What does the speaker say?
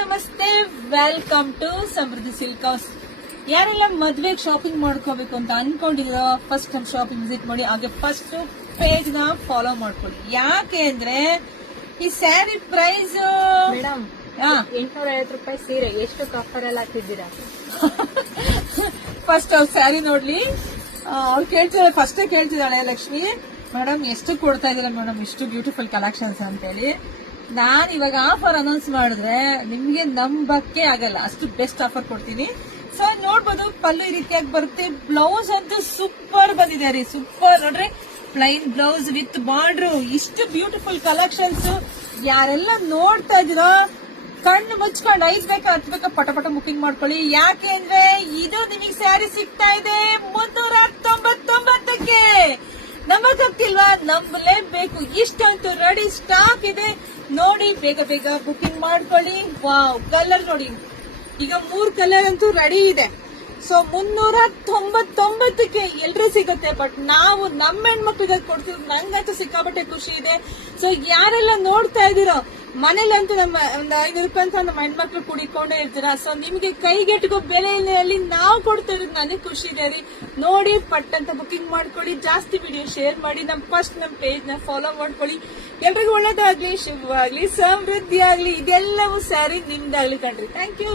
ನಮಸ್ತೆ, welcome to Samruddhi silk house. ಯಾರೆಲ್ಲ ಮದ್ವೆಗೆ ಶಾಪಿಂಗ್ ಮಾಡ್ಕೋಬೇಕು ಅಂತ ಅನ್ಕೊಂಡಿರೋ ಫಸ್ಟ್ ಟೈಮ್ ಶಾಪಿಂಗ್ ವಿಸಿಟ್ ಮಾಡಿ, ಹಾಗೆ ಫಸ್ಟ್ ಪೇಜ್ ನ ಫಾಲೋ ಮಾಡ್ಕೊಳ್ಳಿ. ಯಾಕೆ ಅಂದ್ರೆ ಈ ಸ್ಯಾರಿ ಪ್ರೈಸ್ ಮೇಡಮ್ 850 ರೂಪಾಯಿ ಸೀರೆ ಎಷ್ಟು ಆಫರ್ ಎಲ್ಲ ಹಾಕಿದ್ದೀರಾ? ಫಸ್ಟ್ ಅವ್ರು ಸ್ಯಾರಿ ನೋಡ್ಲಿ. ಅವ್ರು ಕೇಳ್ತಿದ್ದಾರೆ, ಫಸ್ಟೇ ಕೇಳ್ತಿದ್ದಾಳೆ ಲಕ್ಷ್ಮಿ, ಮೇಡಮ್ ಎಷ್ಟು ಕೊಡ್ತಾ ಇದೀರಾ ಮೇಡಮ್, ಇಷ್ಟು ಬ್ಯೂಟಿಫುಲ್ ಕಲೆಕ್ಷನ್ಸ್ ಅಂತ ಹೇಳಿ. ನಾನ್ ಇವಾಗ ಆಫರ್ ಅನೌನ್ಸ್ ಮಾಡಿದ್ರೆ ನಿಮ್ಗೆ ನಂಬಕ್ಕೆ ಆಗಲ್ಲ, ಅಷ್ಟು ಬೆಸ್ಟ್ ಆಫರ್ ಕೊಡ್ತೀನಿ. ಸೊ ನೋಡ್ಬೋದು, ಪಲ್ಲು ಈ ರೀತಿಯಾಗಿ ಬರುತ್ತೆ. ಬ್ಲೌಸ್ ಅಂತೂ ಸೂಪರ್ ಬಂದಿದೆ ರೀ, ಸೂಪರ್ ನೋಡ್ರಿ. ಪ್ಲೈನ್ ಬ್ಲೌಸ್ ವಿತ್ ಬಾರ್ಡ್ರು, ಇಷ್ಟು ಬ್ಯೂಟಿಫುಲ್ ಕಲೆಕ್ಷನ್ಸ್. ಯಾರೆಲ್ಲ ನೋಡ್ತಾ ಇದೀರೋ ಕಣ್ಣು ಮುಚ್ಕೊಂಡು 5 ಬೇಕಾ 10 ಬೇಕಾ ಪಟ ಪಟ ಬುಕಿಂಗ್ ಮಾಡ್ಕೊಳ್ಳಿ. ಯಾಕೆ ಅಂದ್ರೆ ಇದು ನಿಮಗೆ ಸ್ಯಾರಿ ಸಿಗ್ತಾ ಇದೆ 399ಕ್ಕೆ. ನಮಗೊತ್ತಿಲ್ವಾ? ನಂಬಲೇಬೇಕು, ಇಷ್ಟಂತೂ ರೆಡಿ ಸ್ಟಾಕ್ ಇದೆ. ನೋಡಿ, ಬೇಗ ಬೇಗ ಬುಕಿಂಗ್ ಮಾಡ್ಕೊಳ್ಳಿ. ವಾವ್, ಕಲರ್ ನೋಡಿ, ಈಗ 3 ಕಲರ್ ಅಂತೂ ರೆಡಿ ಇದೆ. ಸೊ 399ಕ್ಕೆ ಎಲ್ರೂ ಸಿಗುತ್ತೆ. ಬಟ್ ನಾವು ನಮ್ಮ ಹೆಣ್ಮಕ್ಳಿಗೆ ಕೊಡ್ತಿರೋದು ನಂಗಂತೂ ಸಿಕ್ಕಾಪಟ್ಟೆ ಖುಷಿ ಇದೆ. ಸೊ ಯಾರೆಲ್ಲ ನೋಡ್ತಾ ಇದೀರೋ, ಮನೇಲಂತೂ ನಮ್ಮ ಒಂದು 500 ರೂಪಾಯಿ ಅಂತ ನಮ್ಮ ಹೆಣ್ಮಕ್ಳು ಕುಡಿಕೊಂಡೇ ಇರ್ತೀರಾ. ಸೊ ನಿಮ್ಗೆ ಕೈಗೆಟುಕೋ ಬೆಲೆಯಲ್ಲಿ ನಾವು ಕೊಡ್ತಾ ಇರೋದು ನನಗೆ ಖುಷಿ ಇದೆ ರೀ. ನೋಡಿ, ಪಟ್ ಅಂತ ಬುಕಿಂಗ್ ಮಾಡ್ಕೊಳ್ಳಿ. ಜಾಸ್ತಿ ವಿಡಿಯೋ ಶೇರ್ ಮಾಡಿ, ನಮ್ಮ ಪೇಜ್ ನ ಫಾಲೋ ಮಾಡ್ಕೊಳ್ಳಿ. ಎಲ್ರಿಗೂ ಒಳ್ಳೇದಾಗ್ಲಿ, ಶುಭವಾಗ್ಲಿ, ಸಮೃದ್ಧಿ ಆಗ್ಲಿ. ಇದೆಲ್ಲವೂ ಸ್ಯಾರಿ ನಿಮ್ದಾಗ್ಲಿ ಕಣ್ರಿ. Thank you.